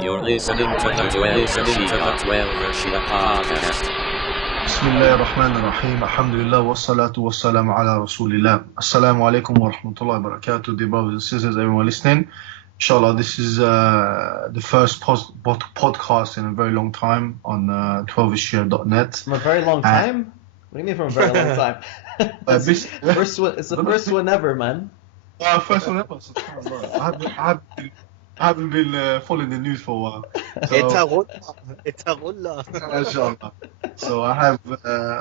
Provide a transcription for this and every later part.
You're listening to the 12 Shia podcast. بسم الله الرحمن الرحيم الحمد لله والصلاة والسلام على رسول الله. Assalamu alaikum wa rahmatullahi wa barakatuh. Dear brothers and sisters, everyone listening. Inshallah, this is the first podcast in a very long time on 12share.net. From a very long time? What do you mean from a very long time? It's the first one ever, man. First one ever. I haven't been following the news for a while. Inshallah. So I have,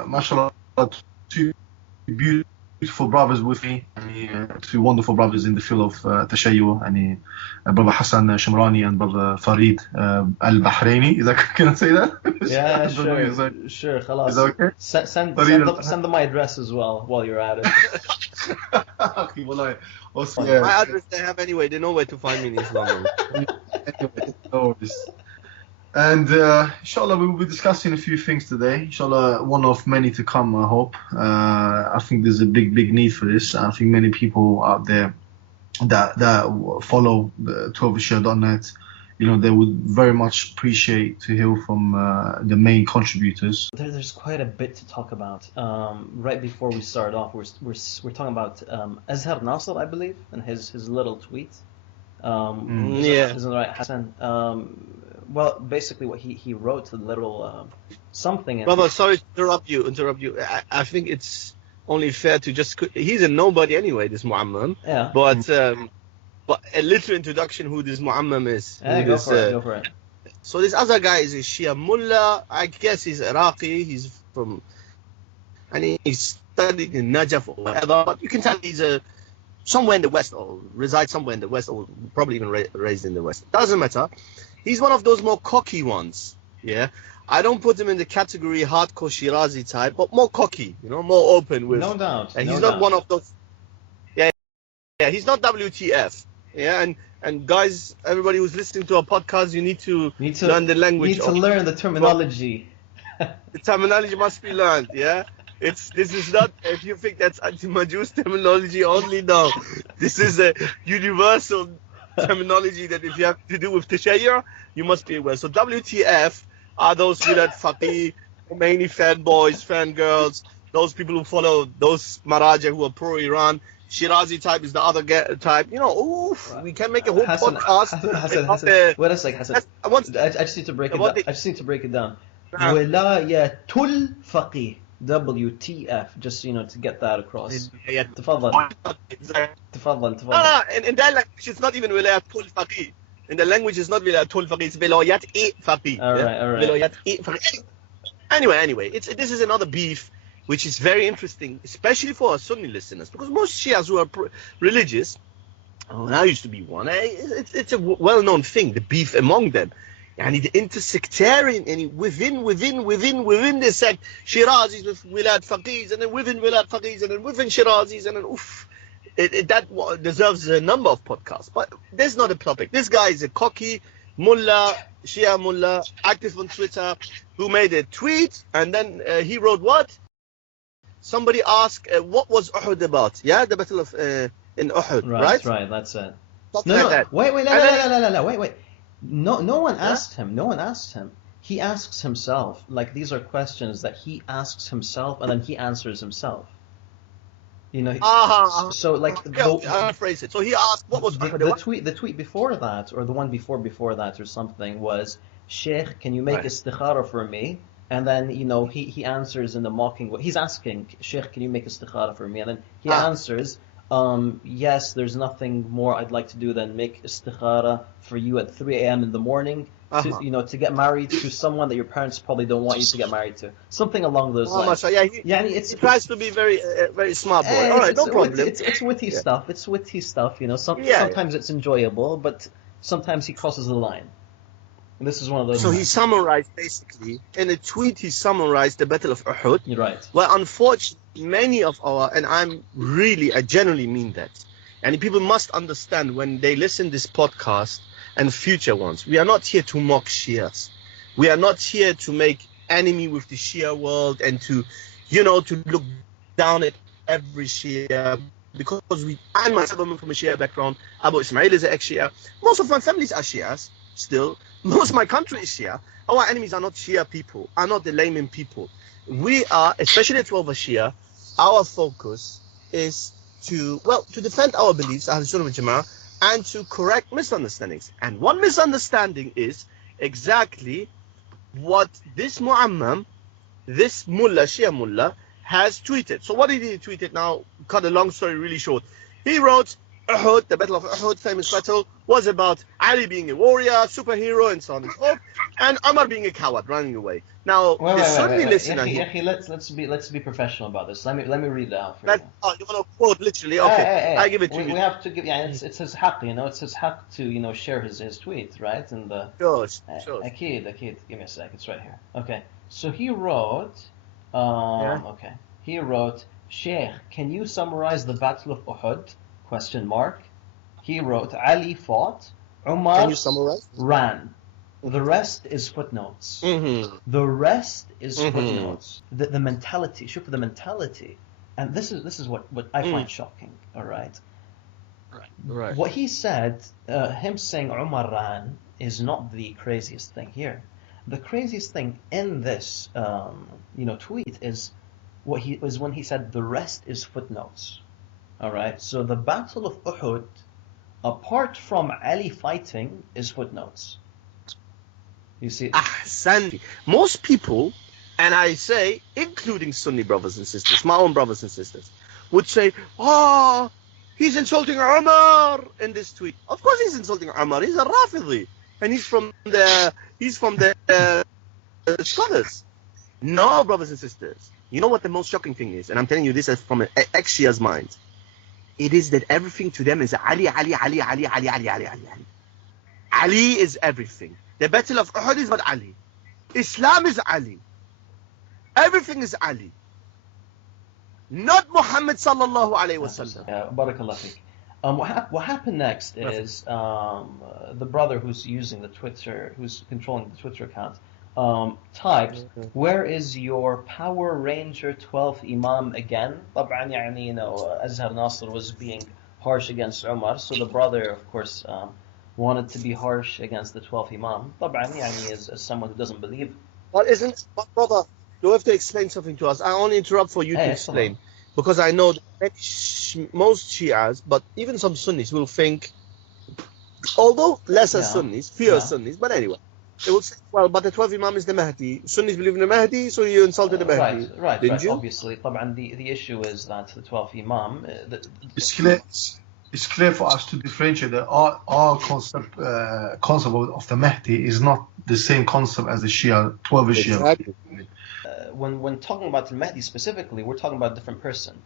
mashallah, two beautiful brothers with me, and two wonderful brothers in the field of Tashayyu, and brother Hassan Shemrani and brother Farid Al-Bahraini. Can I say that? Yeah, sure. Khalas. Is that okay? Send them my address as well while you're at it. My address they have anyway. They know where to find me in Islam. And inshallah, we will be discussing a few things today. Inshallah, one of many to come, I hope. I think there's a big need for this. I think many people out there that follow the 12share.net, they would very much appreciate to hear from the main contributors. There's quite a bit to talk about. Right before we start off, we're talking about Azhar Nasser, I believe, and his little tweet. Isn't right, Hassan? Well, basically, what he wrote a little something. Brother, sorry to interrupt you. I think it's only fair to he's a nobody anyway, this Muammam. Yeah. But a little introduction who this Muammam is. Yeah, go for it. So this other guy is a Shia mullah. I guess he's Iraqi. He's he's studied in Najaf or whatever. But you can tell he's somewhere in the West, or resides somewhere in the West, or probably even raised in the West. Doesn't matter. He's one of those more cocky ones. Yeah. I don't put him in the category hardcore Shirazi type, but more cocky, more open with. No doubt. And he's not one of those. Yeah, he's not WTF. Yeah, and guys, everybody who's listening to our podcast, you need to learn the language. You need to learn the terminology. The terminology must be learned. Yeah, this is not. If you think that's anti-Majus terminology only, no. This is a universal terminology that if you have to do with Tashayyu, you must be aware. So WTF are those Wilat Faqih, Khomeini fanboys, fangirls, those people who follow those Maraja who are pro-Iran. Shirazi type is the other type. We can make a whole podcast. Hassan. Wait a second, Hassan. I just need to break it down. I just need to break it down. Wilayatul Faqih. WTF, just to get that across. تفضل. In that language it's not even Wilayatul Faqih. In the language it's not Wilayatul Faqih, it's Wilayat Faqih. All right. Anyway, this is another beef which is very interesting, especially for our Sunni listeners, because most Shias who are religious, and I used to be one, it's a well-known thing, the beef among them. And the intersectarian, and within the sect, Shirazis with Wilad Faqihs, and then within Wilad Faqihs, and then within Shirazis, and then that deserves a number of podcasts. But that's not a topic. This guy is a cocky mullah, Shia mullah, active on Twitter, who made a tweet, and then he wrote what? Somebody asked, what was Uhud about? Yeah, the battle of in Uhud, right? Right, that's it. That. Wait. No one asked him. No one asked him. He asks himself. Like, these are questions that he asks himself, and then he answers himself. So like, I'll phrase it. So he asked, what was the tweet before that, or the one before that, or something was, Sheikh, can you make istikhara for me? And then he answers in the mocking way. He's asking, Sheikh, can you make istikhara for me? And then he answers, yes, there's nothing more I'd like to do than make istikhara for you at 3 a.m. in the morning to get married to someone that your parents probably don't want you to get married to. Something along those lines. He tries to be very very smart boy. All right, no problem. It's witty stuff. It's witty stuff. Sometimes it's enjoyable, but sometimes he crosses the line. And this is one of those. So he summarized, basically, in a tweet, he summarized the Battle of Uhud. You're right. Well, unfortunately, many of I genuinely mean that. And people must understand when they listen to this podcast and future ones, we are not here to mock Shias. We are not here to make enemy with the Shia world and to look down at every Shia. Because I myself am from a Shia background. Abu Ismail is an ex-Shia. Most of my families are Shias. still. Most of my country is Shia. Our enemies are not Shia people, are not the layman people. We are, especially at 12 Shia, our focus is to defend our beliefs, Ahl Sunnah wal Jama'ah, and to correct misunderstandings. And one misunderstanding is exactly what this Mu'ammam, this mullah, Shia mullah, has tweeted. So what did he tweet it now? Cut a long story really short. He wrote, Uhud, the Battle of Uhud, famous battle, was about Ali being a warrior, superhero, and so on and so forth, and Umar being a coward, running away. Now, the Sunni listener here... Let's be professional about this. Let me read it out for you. Oh, you want to quote literally? Okay, I give it to you. We have to give... Yeah, it's his haqq, it's his haqq to, share his tweet, right? And Sure. Akid, give me a sec, it's right here. Okay, so he wrote... Okay, he wrote, Sheikh, can you summarize the Battle of Uhud? ? He wrote, Ali fought, Umar ran. The rest is footnotes. Mm-hmm. The rest is footnotes. The mentality, show for the mentality. And this is what I find shocking, all right? Right. What he said, him saying Umar ran, is not the craziest thing here. The craziest thing in this tweet is when he said the rest is footnotes. All right, so the Battle of Uhud, apart from Ali fighting, is footnotes. You see? Sandy. Most people, and I say, including Sunni brothers and sisters, my own brothers and sisters, would say, he's insulting Umar in this tweet. Of course he's insulting Umar. He's a Rafidi. And he's from the scholars. No, brothers and sisters. You know what the most shocking thing is? And I'm telling you this from an ex-Shia's mind. It is that everything to them is Ali. Ali is everything. The Battle of Uhud is about Ali. Islam is Ali. Everything is Ali. Not Muhammad sallallahu alayhi wa sallam. Barakallah fiqh. What happened next is the brother who's using the Twitter, who's controlling the Twitter account, typed, where is your Power Ranger 12th Imam again? طبعا يعني, Azhar Nasser was being harsh against Umar, so the brother, of course, wanted to be harsh against the 12th Imam. طبعا يعني, as someone who doesn't believe. But brother, you have to explain something to us. I only interrupt for you to explain. Because I know that most Shias, but even some Sunnis will think, although lesser Sunnis, fewer Sunnis, but anyway, they will say, well, but the 12th Imam is the Mahdi. Sunnis believe in the Mahdi, so you insulted the Mahdi. Right, didn't you? Obviously. The issue is that the 12th Imam... It's clear for us to differentiate that our concept of the Mahdi is not the same concept as the Shia, 12 Exactly. Shia. When talking about al-Mahdi specifically, we're talking about a different person.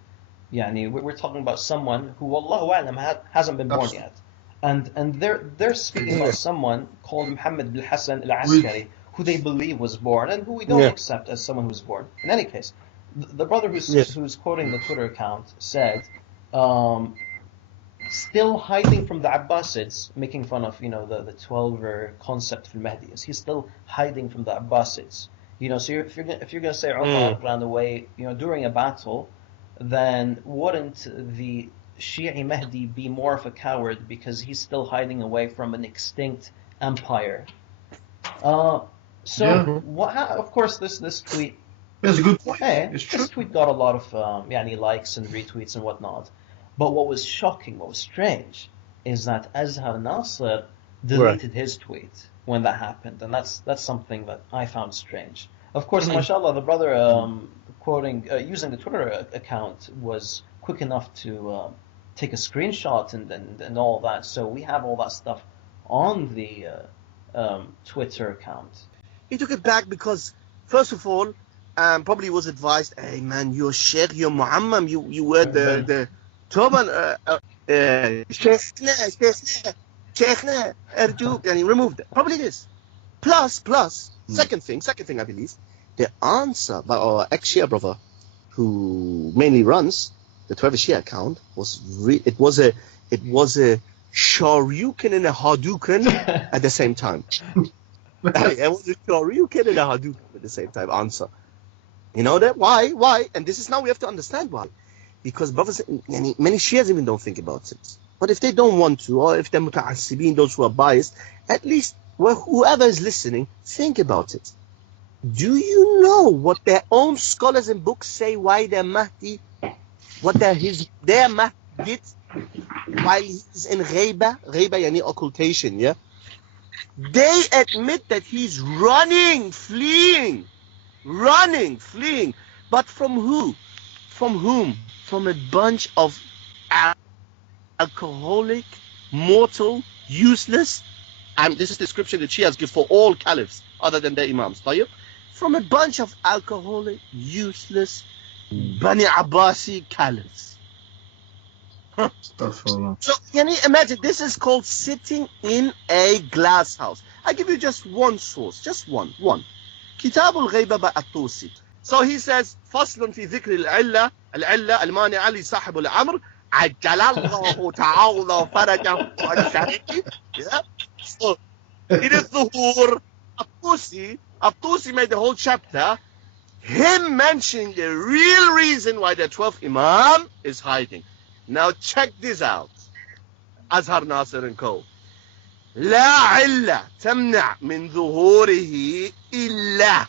We're talking about someone who, Wallahu a'lam, hasn't been born yet. And they're speaking about someone called Muhammad bin Hassan Al-Askari, who they believe was born, and who we don't accept as someone who was born. In any case, the brother who's quoting the Twitter account said, still hiding from the Abbasids, making fun of, the 12er concept of al-Mahdi. He's still hiding from the Abbasids. So if you're going to say Umar ran away, during a battle, then wouldn't the Shi'i Mahdi be more of a coward because he's still hiding away from an extinct empire? Of course, this tweet. That's a good point. This tweet got a lot of likes and retweets and whatnot. But what was shocking, what was strange, is that Azhar Nasser deleted his tweet when that happened, and that's something that I found strange. Of course, mashallah, the brother using the Twitter account was quick enough to take a screenshot and all that. So we have all that stuff on the Twitter account. He took it back because, first of all, probably was advised, hey man, you're Sheikh, you're Muammam, you wear the turban, Sheikhna, Erjuk, and he removed it. Probably this. Plus, second thing I believe, the answer by our ex-Shia brother, who mainly runs the 12 Shia account, it was a Shoryuken and a Hadouken at the same time. It was a Shoryuken and a Hadouken at the same time answer. You know that? Why? And this is now we have to understand why. Because brothers, many Shias even don't think about it. But if they don't want to, or if they're muta'assibin, those who are biased, at least whoever is listening, think about it. Do you know what their own scholars and books say why their Mahdi, what their Mahdi did while he's in Ghaiba yani occultation, yeah? They admit that he's running, fleeing. But from who? From whom? From a bunch of alcoholic, mortal, useless, and this is the description the Shias give for all caliphs other than their imams. From a bunch of alcoholic, useless, Bani Abbasi caliphs. So can you imagine? This is called sitting in a glass house. I give you just one source, just one. Kitab al-Ghayba by At-Tusi. So he says, فصل في ذكر العلة المانعة لصاحب الأمر عجل الله تعالى فرجه وانشره. Yeah. So it is Zuhur. At-Tusi made the whole chapter, him mentioning the real reason why the 12th Imam is hiding. Now check this out. Azhar Nasser and Co. لا علة تمنع من ظهوره إلا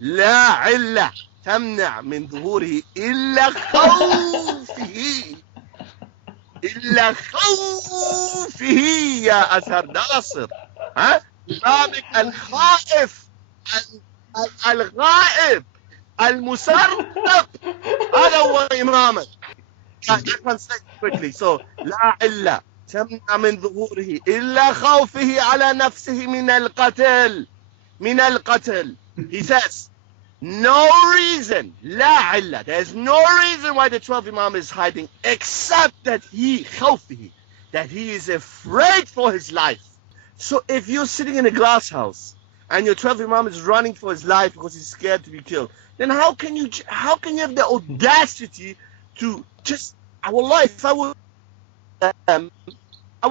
لا علة تمنع من ظهوره إلا خوفه يا أزهر ناصر. ها؟ بابك الخائف الغائب المسرب هذا هو إمامك. I translate quickly. So لا علة تمنع من ظهوره إلا خوفه على نفسه من القتل. He says, no reason, لا علة, there's no reason why the 12th Imam is hiding except that he is afraid for his life. So if you're sitting in a glass house and your 12th Imam is running for his life because he's scared to be killed, then how can you have the audacity to just, wallah, if I would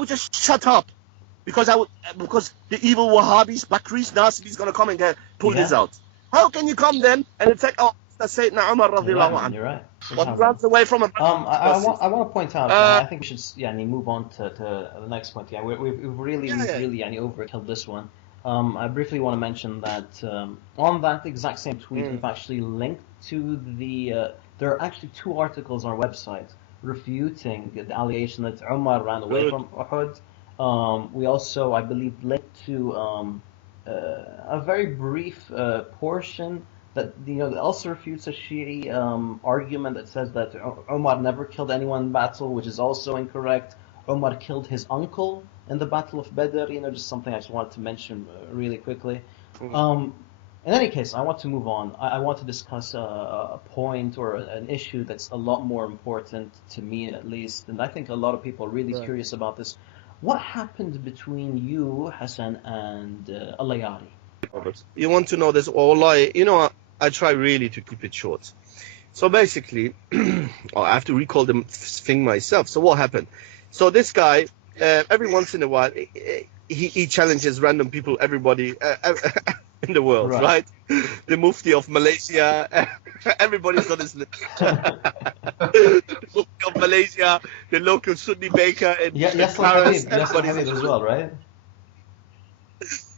just shut up because the evil Wahhabis, Bakris, Nasiris going to come and pull this out. How can you come then and attack Sayyidina Umar radiallahu anhu? You're right. What runs away from a I want to point out, I think we should move on to the next point. Yeah, we've really overkilled this one. I briefly want to mention that on that exact same tweet, we've actually linked to there are actually 2 articles on our website refuting the allegation that Umar ran away from Uhud. We also, I believe, linked to a very brief portion that also refutes a Shia argument that says that Umar never killed anyone in battle, which is also incorrect. Umar killed his uncle in the Battle of Badr. Just something I just wanted to mention really quickly. In any case, I want to move on. I want to discuss a point or an issue that's a lot more important to me, at least, and I think a lot of people are really curious about this. What happened between you, Hassan, and Allahyari? You want to know this? Wallahi, I try really to keep it short. So basically, I have to recall the thing myself. So what happened? So this guy, every once in a while, he challenges random people, everybody in the world, right? The Mufti of Malaysia, everybody's on his list. The Mufti of Malaysia, the local Sunni baker in Paris. Everybody's as well, right?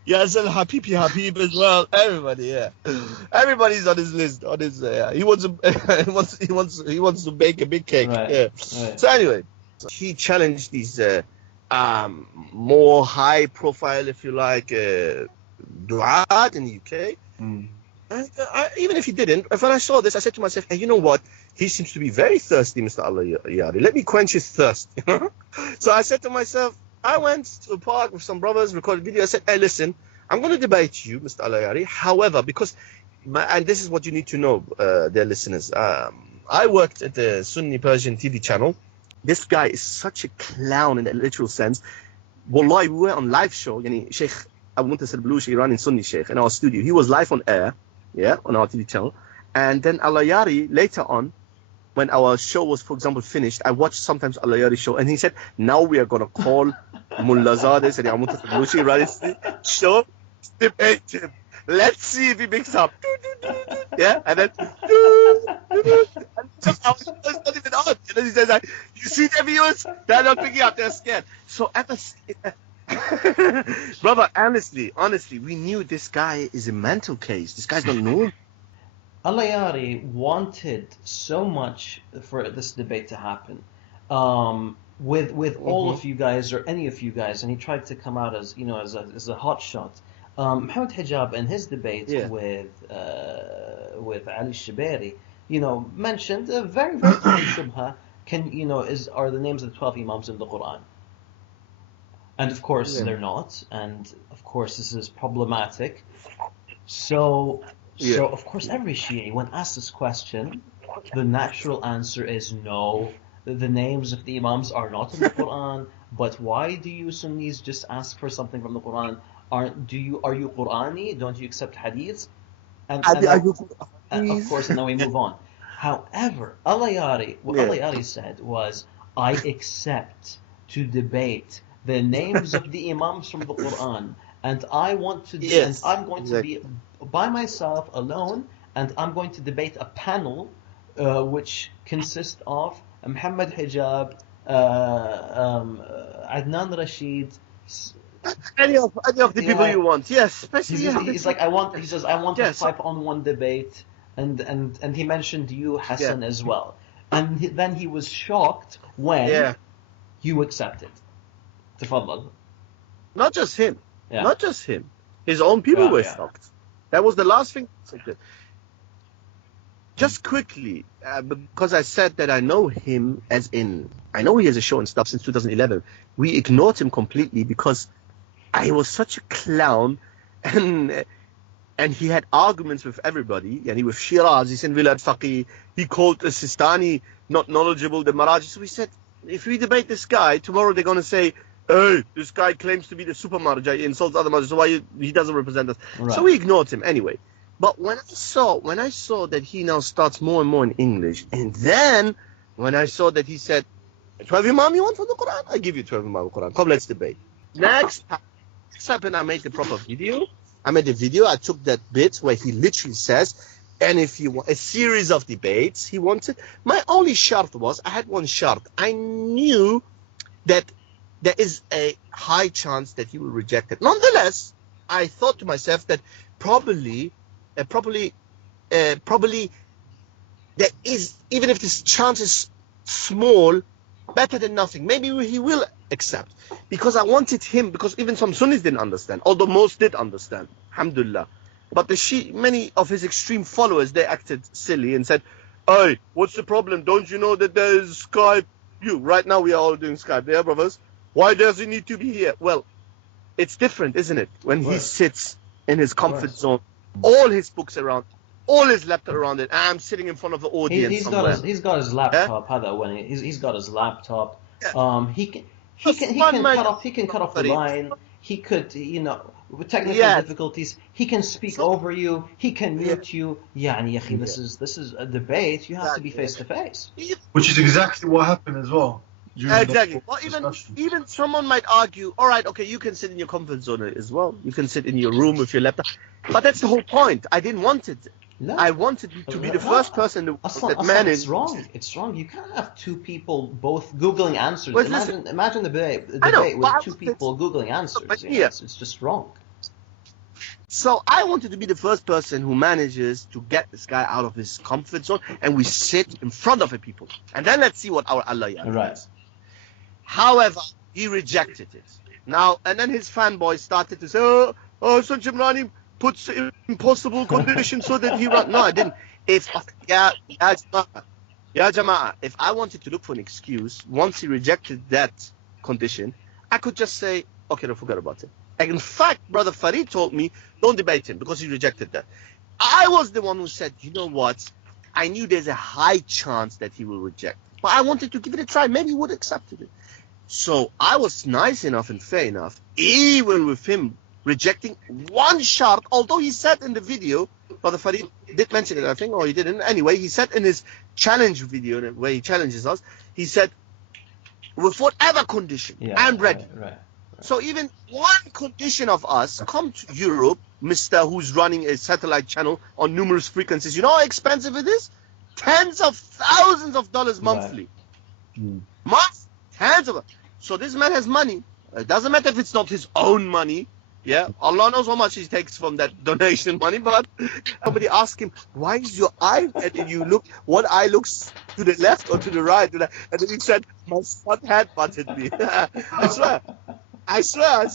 Yes, and Habib as well. Everybody, yeah. Everybody's on his list. On his, he wants to bake a big cake. Right. Yeah. Right. So anyway, he challenged these more high profile, if you like, du'at in the UK. And even if he didn't, when I saw this, I said to myself, hey, you know what? He seems to be very thirsty, Mr. Allahyari. Let me quench his thirst. So I said to myself, I went to a park with some brothers, recorded a video. I said, hey, listen, I'm going to debate you, Mr. Allahyari. However, and this is what you need to know, dear listeners. I worked at the Sunni Persian TV channel. This guy is such a clown in the literal sense. Wallahi, we were on live show. Sheikh Abu Muntasir Balushi, Iranian Sunni Sheikh, in our studio. He was live on air, on our TV channel. And then Allahyari, later on, when our show was, for example, finished, I watched sometimes Allahyari show, and he said, now we are going to call Mullazadeh and Abu Muntasir Balushi, Iranian show, debate him. Let's see if he picks up. Yeah, and then it's not even on. And then he says, you see the viewers? They're not picking up. They're scared. So ever Brother, honestly, we knew this guy is a mental case. This guy's not normal. Allahyari wanted so much for this debate to happen, with all of you guys or any of you guys, and he tried to come out as as a hot shot. Muhammad Hijab in his debate with Ali Shibari, mentioned a very very common shubha. Are the names of the 12 Imams in the Quran? And of course they're not, and of course this is problematic. So of course every Shia, when asked this question, the natural answer is no. The names of the Imams are not in the Quran. But why do you Sunnis just ask for something from the Quran? Are you Qurani? Don't you accept hadiths? And of course, and then we move on. However, Allahyari said was, I accept to debate the names of the Imams from the Quran, and I want to, and I'm going to be by myself alone, and I'm going to debate a panel which consists of Muhammad Hijab, Adnan Rashid, any of the people you want, yes. Especially he's like, I want to type on one debate, and he mentioned you, Hassan, as well, and then he was shocked when you accepted. Tafadhal. Not just him. His own people were shocked. That was the last thing. Just quickly, because I said that I know him I know he has a show and stuff since 2011. We ignored him completely because he was such a clown, and he had arguments with everybody. And he was Shiraz, he's in Wilad Faqih. He called the Sistani not knowledgeable, the Maraji. So we said, if we debate this guy, tomorrow they're going to say, hey, this guy claims to be the super marja, he insults other marjas, so why he doesn't represent us? Right. So we ignored him anyway. But when I saw that he now starts more and more in English, and then when I saw that he said, 12 Imam you want from the Quran? I give you 12 Imam of the Quran. Come, let's debate. Next happened, I made the proper video. I took that bit where he literally says, and if you want a series of debates he wanted. My only shart was, I had one shart. I knew that there is a high chance that he will reject it. Nonetheless, I thought to myself that probably there is, even if this chance is small, better than nothing. Maybe he will accept, because I wanted him, because even some Sunnis didn't understand, although most did understand, alhamdulillah. But many of his extreme followers, they acted silly and said, hey, what's the problem? Don't you know that there's Skype? Right now we are all doing Skype, yeah, brothers? Why does he need to be here? Well, it's different, isn't it? When he sits in his comfort zone, all his books around, all his laptop around it, and I'm sitting in front of the audience. He's got his laptop. He's got his laptop. He can cut off the line. He could, with technical difficulties, he can speak over you. He can mute you. This is a debate. You have to be face to face. Which is exactly what happened as well. Exactly. Well, even someone might argue, all right, okay, you can sit in your comfort zone as well. You can sit in your room with your laptop. But that's the whole point. I didn't want it. No. I wanted to be the first person that managed. It's wrong. You can't have two people both Googling answers. Well, imagine the debate with two people Googling answers. It's just wrong. So I wanted to be the first person who manages to get this guy out of his comfort zone, and we sit in front of the people. And then let's see what our Allahyari is. However, he rejected it. Now, and then his fanboys started to say, oh, Hassan Shemrani puts impossible conditions so that he run. No, I didn't. If I wanted to look for an excuse, once he rejected that condition, I could just say, okay, don't forget about it. And in fact, Brother Farid told me, don't debate him because he rejected that. I was the one who said, you know what? I knew there's a high chance that he will reject. But I wanted to give it a try. Maybe he would accept it. So I was nice enough and fair enough, even with him rejecting one shart, although he said in the video, Brother Farid did mention it, I think, or he didn't. Anyway, he said in his challenge video, where he challenges us, he said, with whatever condition, I'm ready. Right. So even one condition of us, come to Europe, Mr. who's running a satellite channel on numerous frequencies. You know how expensive it is? Tens of thousands of dollars monthly. Tens of. So this man has money. It doesn't matter if it's not his own money. Yeah, Allah knows how much he takes from that donation money, but somebody asked him, why is your eye red? And you look, one eye looks to the left or to the right? And then he said, my son had butted me. I swear,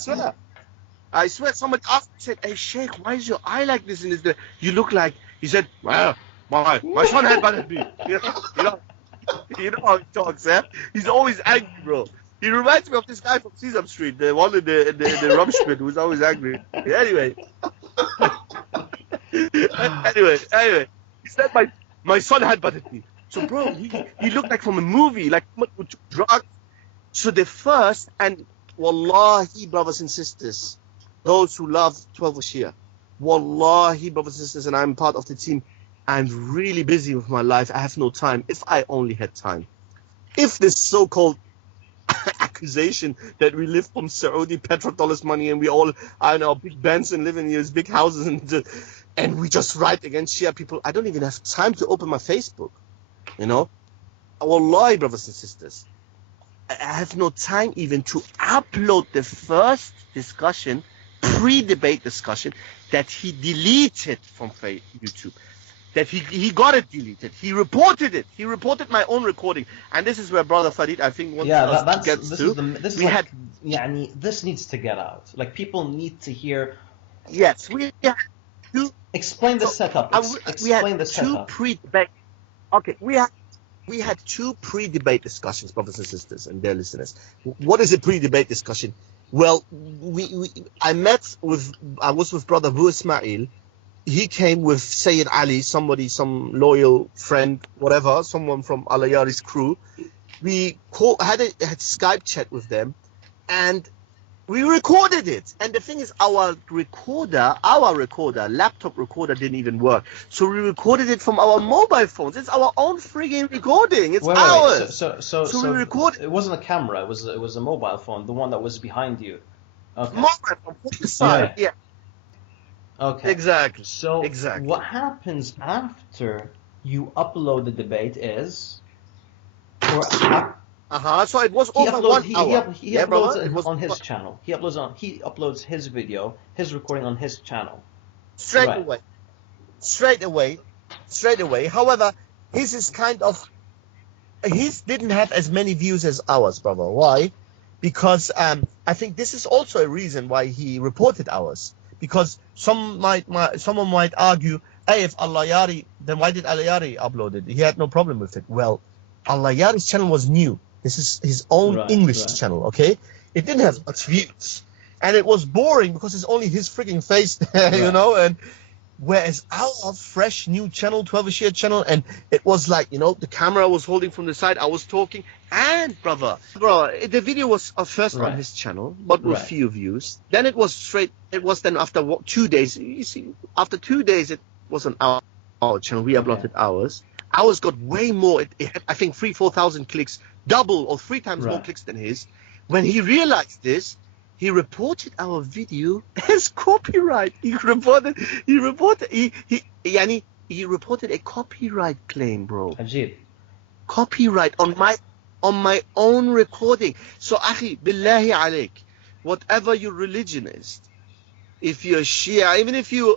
somebody asked me, said, hey, Sheikh, why is your eye like this? And you look like, he said, well, my son had butted me. You know how he talks, eh? He's always angry, bro. He reminds me of this guy from Sesame Street, the one in the rum spit who's always angry. Anyway. anyway. He said my son had butted me. So, bro, he looked like from a movie, like who took drugs. So the first, and wallahi, brothers and sisters, those who love 12 Shia, wallahi, brothers and sisters, and I'm part of the team, I'm really busy with my life. I have no time. If I only had time. If this so-called accusation that we live from Saudi petrodollars money and we all are in our big Benz and live in these big houses and we just write against Shia people, I don't even have time to open my Facebook, you know. Wallahi, brothers and sisters, I have no time even to upload the first discussion, pre-debate discussion that he deleted from YouTube. That he got it deleted. He reported it. He reported my own recording. And this is where Brother Farid, I think, wants us to get to. This needs to get out. Like, people need to hear. Yes, we had two. Explain the setup. Explain the setup. Pre-debate. Okay, we had two pre-debate discussions, brothers and sisters, and their listeners. What is a pre-debate discussion? Well, I was with Brother Abu Ismail. He came with Sayyid Ali, some loyal friend, whatever, someone from Allahyari's crew. We had Skype chat with them, and we recorded it. And the thing is, our laptop recorder didn't even work. So we recorded it from our mobile phones. It's our own frigging recording. It's ours. So we recorded. It wasn't a camera. It was a mobile phone, the one that was behind you. Okay. Mobile phone from the side. Yeah. Okay. Exactly. So what happens after you upload the debate is, So it was over 1 hour. He uploads it on his channel. He uploads his video, his recording on his channel. Straight away. However, his didn't have as many views as ours, brother. Why? Because I think this is also a reason why he reported ours. Because someone might argue, hey, if Allahyari, then why did Allahyari upload it? He had no problem with it. Well, Allahyari's channel was new. This is his own English channel, okay? It didn't have much views. And it was boring because it's only his freaking face there, you know? And whereas our fresh new channel, 12 Shia channel, and it was like, you know, the camera was holding from the side, I was talking, and brother, the video was first on his channel, but with few views. Then it was then after 2 days, you see, after 2 days, it was on our channel, we uploaded ours. Ours got way more, it had, I think, 3,000-4,000 clicks, double or 3 times more clicks than his. When he realized this, he reported our video as copyright. He reported a copyright claim, bro. Ajib. Copyright on my own recording. So, akhi, billahi alayk, whatever your religion is, if you're Shia, even if you,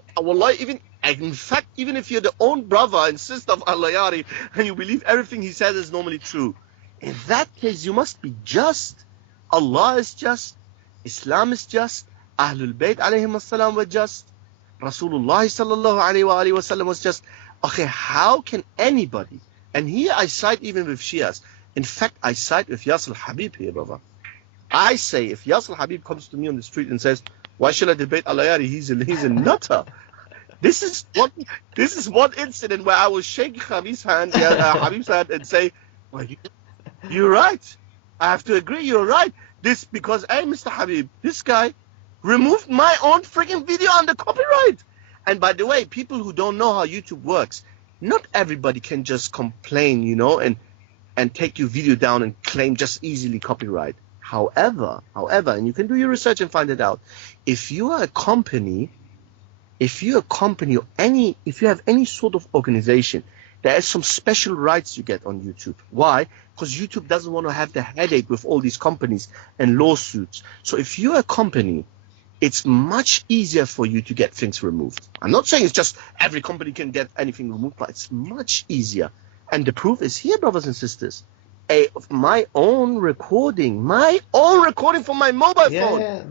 in fact, even if you're the own brother and sister of Allahyari and you believe everything he says is normally true, in that case, you must be just. Allah is just. Islam is just. Ahlul Bayt alayhim as-salam were just. Rasulullah sallallahu alayhi wa sallam was just. Okay, how can anybody, and here I side even with Shias. In fact, I side with Yasir Habib here, brother. I say, if Yasir Habib comes to me on the street and says, why should I debate Allahyari? He's a nutter. This is one incident where I will shake Habib's hand and say, well, you're right. I have to agree, you're right. This because, hey, Mr. Habib, this guy removed my own freaking video under copyright. And by the way, people who don't know how YouTube works, not everybody can just complain, you know, and take your video down and claim just easily copyright. However, and you can do your research and find it out, if you are a company, or if you have any sort of organization there are some special rights you get on YouTube. Why? Because YouTube doesn't want to have the headache with all these companies and lawsuits. So if you're a company, it's much easier for you to get things removed. I'm not saying it's just every company can get anything removed, but it's much easier. And the proof is here, brothers and sisters. My own recording from my mobile phone. Yeah.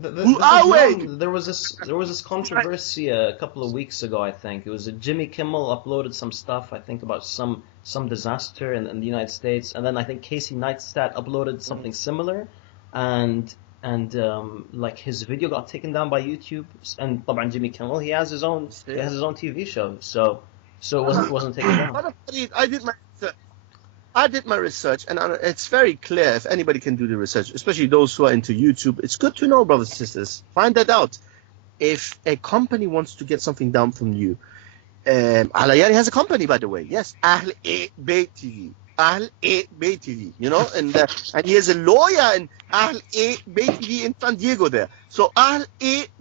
There was this controversy a couple of weeks ago, I think. It was Jimmy Kimmel uploaded some stuff, I think, about some disaster in the United States, and then I think Casey Neistat uploaded something similar, and like his video got taken down by YouTube. And طبعا Jimmy Kimmel, he has his own TV show, so it wasn't taken down. I did my research, and it's very clear if anybody can do the research, especially those who are into YouTube. It's good to know, brothers and sisters. Find that out. If a company wants to get something down from you, Allahyari has a company, by the way. Yes, Ahl Bayt TV. Ahl Bayt TV, you know, and he has a lawyer in Ahl Bayt TV in San Diego there. So Ahl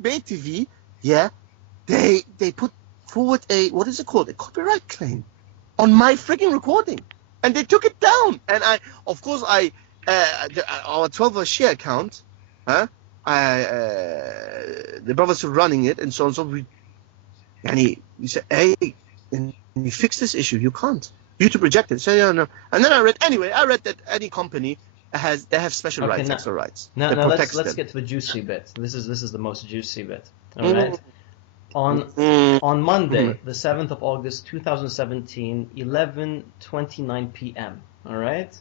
Bayt TV, yeah, they put forward a copyright claim on my freaking recording. And they took it down. And our 12-hour Shia account, the brothers are running it, and so on. So he said, hey, and you fix this issue. You can't. YouTube rejected it. So yeah, no. And then I read that any company they have special rights, extra rights. Now let's get to the juicy bit. This is the most juicy bit. All right. On Monday, the 7th of August, 2017, 11:29 p.m. All right,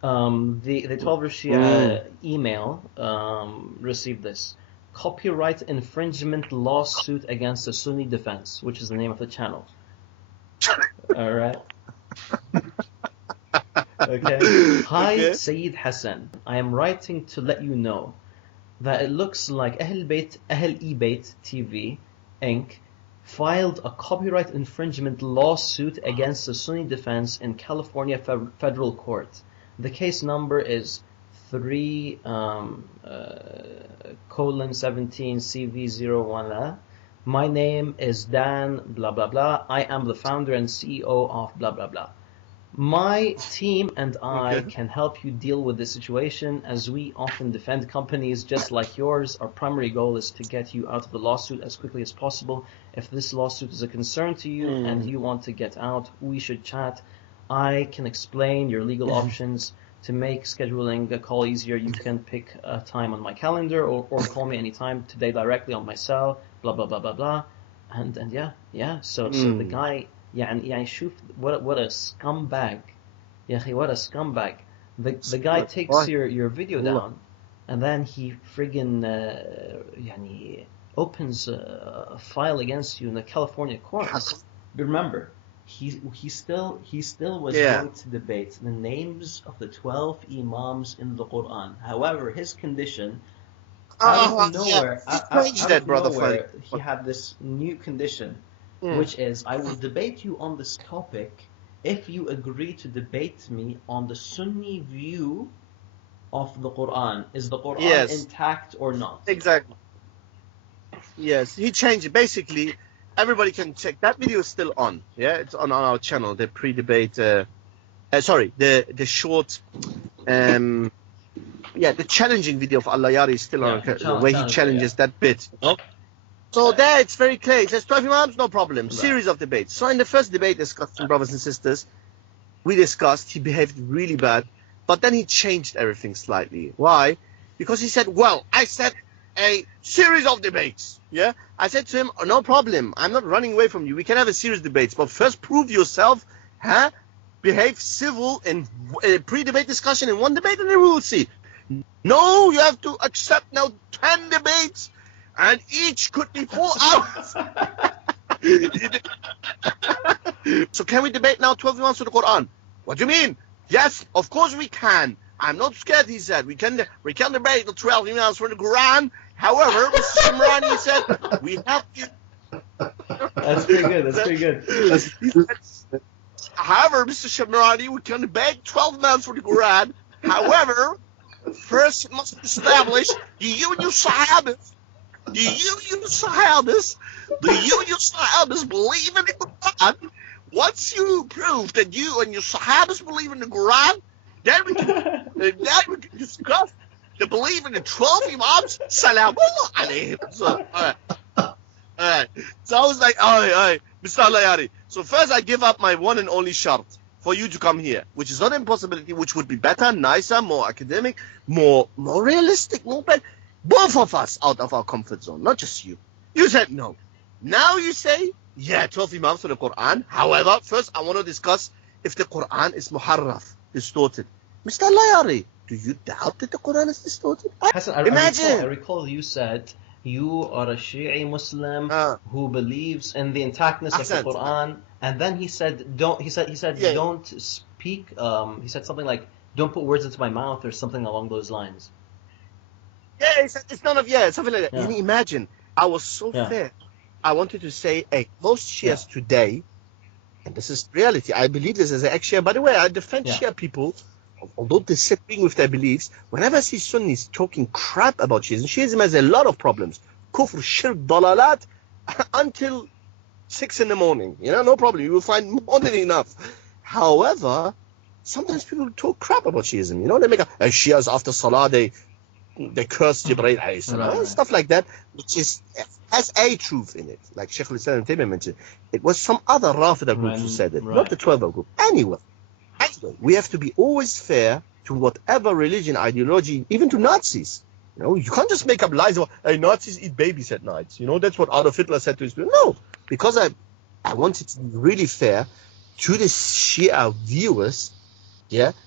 the 12 Shia email received this copyright infringement lawsuit against the Sunni Defense, which is the name of the channel. All right. Okay. Hi, Sayyid Hassan. I am writing to let you know that it looks like Ahl-e-Bayt TV Inc. filed a copyright infringement lawsuit against the Sunni Defense in California federal court. The case number is 3:17 CV01. My name is Dan, blah, blah, blah. I am the founder and CEO of blah, blah, blah. My team and I can help you deal with this situation, as we often defend companies just like yours. Our primary goal is to get you out of the lawsuit as quickly as possible. If this lawsuit is a concern to you and you want to get out, we should chat. I can explain your legal options. To make scheduling a call easier, you can pick a time on my calendar or call me anytime today directly on my cell, blah, blah, blah, blah, blah. And yeah. So the guy... يعني شوف what a scumbag. يا أخي, what a scumbag. The guy takes your video down, and then he friggin opens a file against you in the California courts. Remember, he still was going to debate the names of the 12 Imams in the Quran. However, his condition, out of nowhere, he had this new condition, which is, I will debate you on this topic if you agree to debate me on the Sunni view of the Quran. Is the Quran intact or not? Exactly. Yes, he changed it. Basically, everybody can check. That video is still on. Yeah, it's on our channel. The pre-debate. The short. The challenging video of Allahyari is still on, where he challenges that bit. Oh. So there, it's very clear. It says 12 Imams, no problem. Right. Series of debates. So in the first debate, discussion, brothers and sisters, we discussed he behaved really bad, but then he changed everything slightly. Why? Because he said, well, I said a series of debates. Yeah, I said to him, oh, no problem. I'm not running away from you. We can have a series of debates, but first prove yourself. Behave civil in a pre-debate discussion in one debate, and then we will see. No, you have to accept now 10 debates. And each could be 4 hours. So can we debate now 12 Imams to the Quran? What do you mean? Yes, of course we can. I'm not scared, he said. We can debate the 12 Imams from the Quran. However, Mr. Shemrani said, we have to... That's pretty good. However, Mr. Shemrani, we can debate 12 Imams from the Quran. However, first must establish the union Sahabas. Do you Sahabas believe in the Quran? once you prove that you and your Sahabas believe in the Quran, then we can discuss the belief in the 12 Imams. Salamullah alayhim. So, all right. So I was like, all right, Mr. Allahyari. So first I give up my one and only shart for you to come here, which is not an impossibility, which would be better, nicer, more academic, more realistic, more better. Both of us out of our comfort zone, not just you. You said no. Now you say, yeah, 12 Imams for the Quran. However, first I want to discuss if the Quran is muharraf, distorted. Mr. Allahyari, do you doubt that the Quran is distorted? Hassan, Imagine. I recall you said you are a Shi'i Muslim who believes in the intactness of the Quran, and then he said don't speak. He said something like don't put words into my mouth or something along those lines. Yeah, it's none of something like that. Yeah. Can you imagine? I was so fair. I wanted to say, hey, most Shias today, and this is reality. I believe this as an ex-Shia. By the way, I defend Shia people, although disagreeing with their beliefs. Whenever I see Sunnis talking crap about Shiism, Shiism has a lot of problems. Kufr, shirk, dalalat, until 6 in the morning. No problem. You will find more than enough. However, sometimes people talk crap about Shiism. They make Shias after Salah, they curse Jibreel alayhi salam, stuff like that, which has a truth in it. Like Shaykh al-Islam ibn Taymiyyah mentioned, it was some other Rafida groups who said it, not the 12 group. Anyway, we have to be always fair to whatever religion, ideology, even to Nazis. You can't just make up lies about, hey, Nazis eat babies at night. That's what Adolf Hitler said to his people. No, because I wanted to be really fair to the Shia viewers.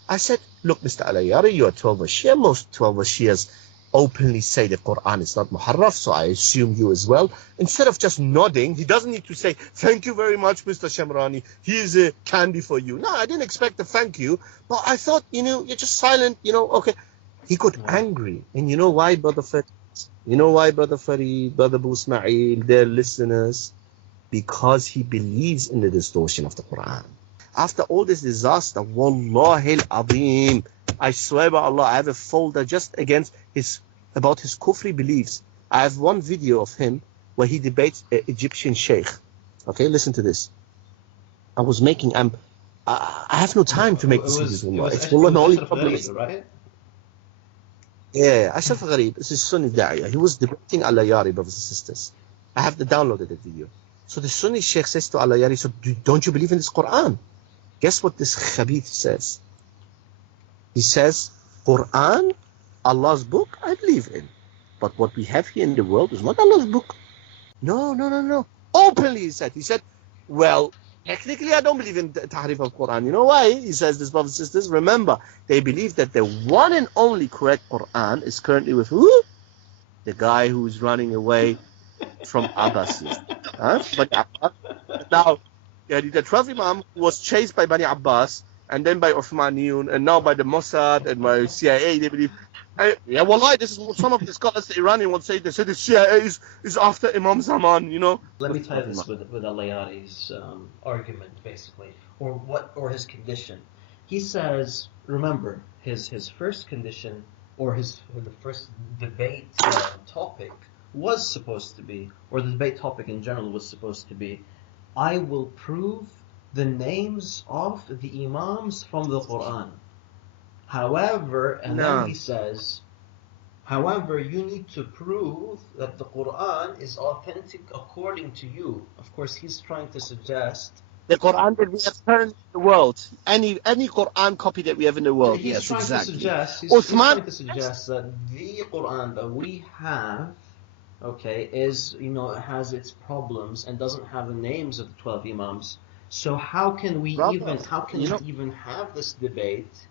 I said, look, Mr. Allahyari, you are 12 Shia. Most 12 Shias openly say the Quran is not muharraf, so I assume you as well. Instead of just nodding, he doesn't need to say, thank you very much, Mr. Shemrani. Here's a candy for you. No, I didn't expect a thank you, but I thought, you're just silent, okay. He got angry. And you know why, Brother Farid? Brother Abu Ismail, their listeners? Because he believes in the distortion of the Quran. After all this disaster, Wallahi al-Azim, I swear by Allah, I have a folder just about his kufri beliefs. I have one video of him where he debates an Egyptian sheikh. Okay, listen to this. I have no time to make this video. It's the only problem. Right? Yeah, Ashraf Gharib, this is Sunni Da'iyah. He was debating Allahyari, brothers and sisters. I have downloaded the video. So the Sunni sheikh says to Allahyari, so don't you believe in this Quran? Guess what this Khabith says? He says, Quran, Allah's book, I believe in. But what we have here in the world is not Allah's book. No. Openly he said, well, technically I don't believe in the Tahrif of Quran. You know why? He says this, brothers and sisters. Remember, they believe that the one and only correct Quran is currently with who? The guy who's running away from Abbasis. Now, the 12 Imam was chased by Bani Abbas, and then by Uthmaniyun, and now by the Mossad and by CIA. They believe, wallahi, this is what some of the scholars, the Iranian would say. They say the CIA is after Imam Zaman, Let me tie this with Allahyari's argument, basically, or his condition. He says, remember, his first condition, or the first debate topic was supposed to be, or the debate topic in general was supposed to be, I will prove the names of the Imams from the Quran. However, then he says, however, you need to prove that the Quran is authentic according to you. Of course, he's trying to suggest the Quran that we have currently in the world, any Quran copy that we have in the world. He's yes, trying exactly. To suggest, he's trying to suggest that the Quran that we have, has its problems and doesn't have the names of the 12 Imams. So how can we even have this debate?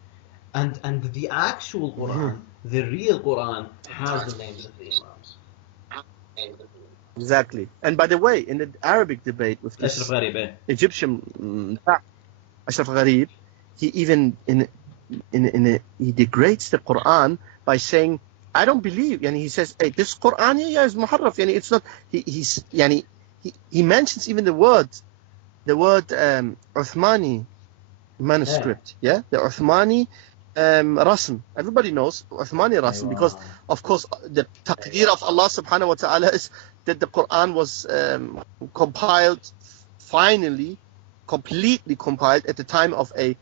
And the actual Quran, the real Quran, has the names of the Imams. Exactly. And by the way, in the Arabic debate with this Egyptian Ashraf Gharib, he even he degrades the Quran by saying, I don't believe. And he says, hey, this Quran is muharraf. It's not. He mentions even the word Uthmani manuscript. The Uthmani Rasm. Everybody knows Uthmani Rasm because, of course, the taqdeer of Allah subhanahu wa ta'ala is that the Quran was compiled finally completely compiled at the time of a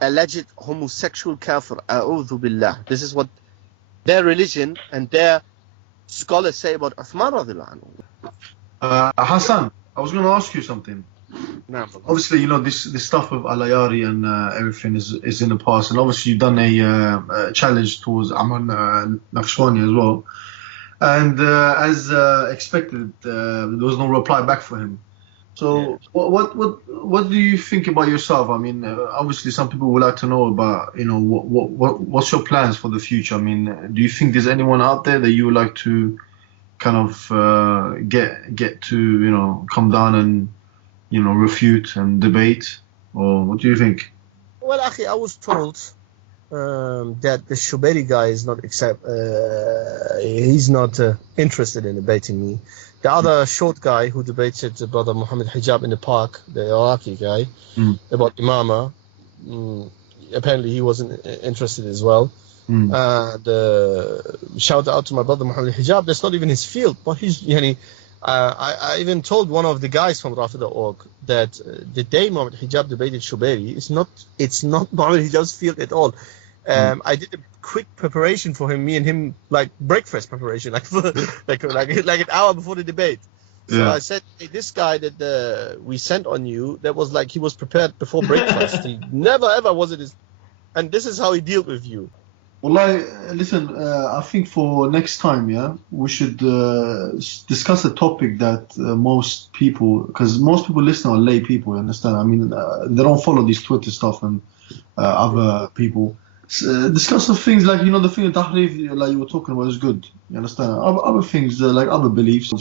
alleged homosexual kafir. A'udhu billah. This is what their religion and their scholars say about Uthman radiallahu anhu. Hassan, I was going to ask you something. Obviously, you know, this stuff with Allahyari and everything is in the past, and obviously you've done a challenge towards Amman Naqshbani as well, and as expected, there was no reply back for him. So what do you think about yourself? I mean, obviously some people would like to know about, you know, what's your plans for the future? I mean, do you think there's anyone out there that you would like to kind of get to, you know, come down and, you know, refute and debate, or what do you think? Well, Akhi, I was told that the Shuberi guy is not he's not interested in debating me. The other short guy who debated Brother Muhammad Hijab in the park, the Iraqi guy, about Imama, apparently he wasn't interested as well. Shout out to my brother Muhammad Hijab. That's not even his field, but he's, I even told one of the guys from Rafida.org that the day Muhammad Hijab debated Shuberi, it's not Muhammad Hijab's field at all. I did a quick preparation for him, me and him, like breakfast preparation, like an hour before the debate. So I said, hey, this guy that we sent on you, that was like he was prepared before breakfast. He never ever was it, and this is how he dealt with you. Well, listen, I think for next time, we should discuss a topic that most people, because most people listening are lay people, you understand? I mean, they don't follow this Twitter stuff and other people. Discuss the things like, you know, the thing that Tahrif, like you were talking about, is good. You understand? Other things, like other beliefs.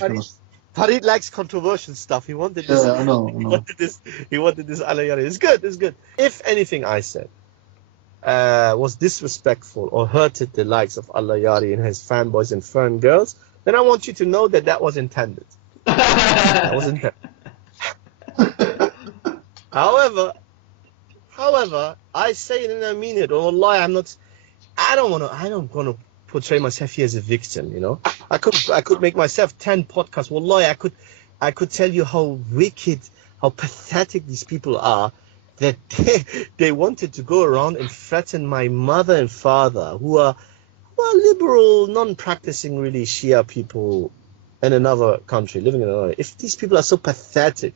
Farid likes controversial stuff. He wanted this. Yeah, I know. He wanted this Allahyari. It's good. It's good. If anything I said was disrespectful or hurted the likes of Allahyari and his fanboys and fern girls, then I want you to know that was intended. That was intended. However, I say it and I mean it. Wallahi, I don't want to portray myself here as a victim, you know. I could make myself 10 podcasts. Wallahi, I could tell you how wicked, how pathetic these people are, that they wanted to go around and threaten my mother and father, who are liberal, non-practicing really Shia people in another country, living in another. If these people are so pathetic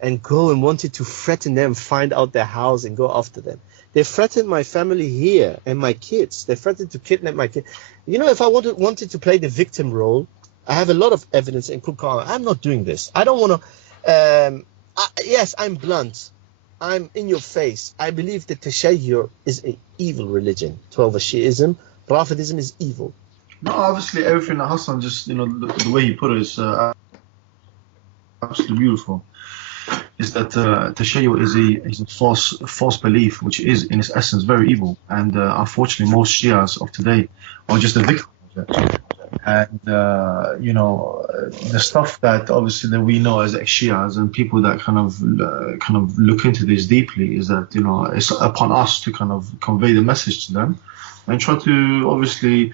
and go and wanted to threaten them, find out their house and go after them. They threatened my family here and my kids. They threatened to kidnap my kids. You know, if I wanted to play the victim role, I have a lot of evidence in Qur'an. I'm not doing this. I don't want to... yes, I'm blunt. I'm in your face. I believe that Tashayyur is an evil religion. 12 Shiism, Rafidism is evil. No, obviously everything that Hassan just, you know, the way he put it is absolutely beautiful. Is that Tashayyur is a false belief, which is in its essence very evil, and unfortunately most Shias of today are just a victim of it. And you know, the stuff that obviously that we know as Shias and people that kind of look into this deeply is that, you know, it's upon us to kind of convey the message to them and try to obviously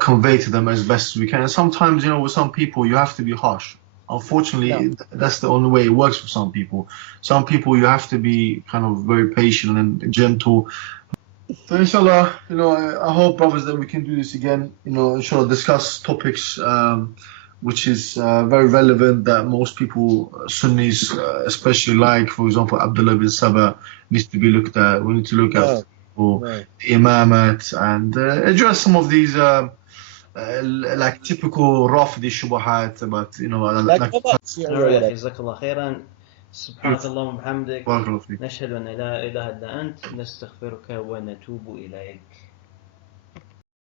convey to them as best as we can. And sometimes, you know, with some people you have to be harsh. Unfortunately, that's the only way it works for some people. Some people you have to be kind of very patient and gentle. So inshallah, you know, I hope, brothers, that we can do this again. You know, inshallah, discuss topics which is very relevant, that most people, Sunnis especially, like, for example, Abdullah bin Saba needs to be looked at. We need to look at the Imamat and address some of these like typical Rafidi shubahat, but you know, like Jazakallah khairan. سبحانك اللهم وبحمدك نشهد أن لا إله إلا أنت نستغفرك ونتوب إليك.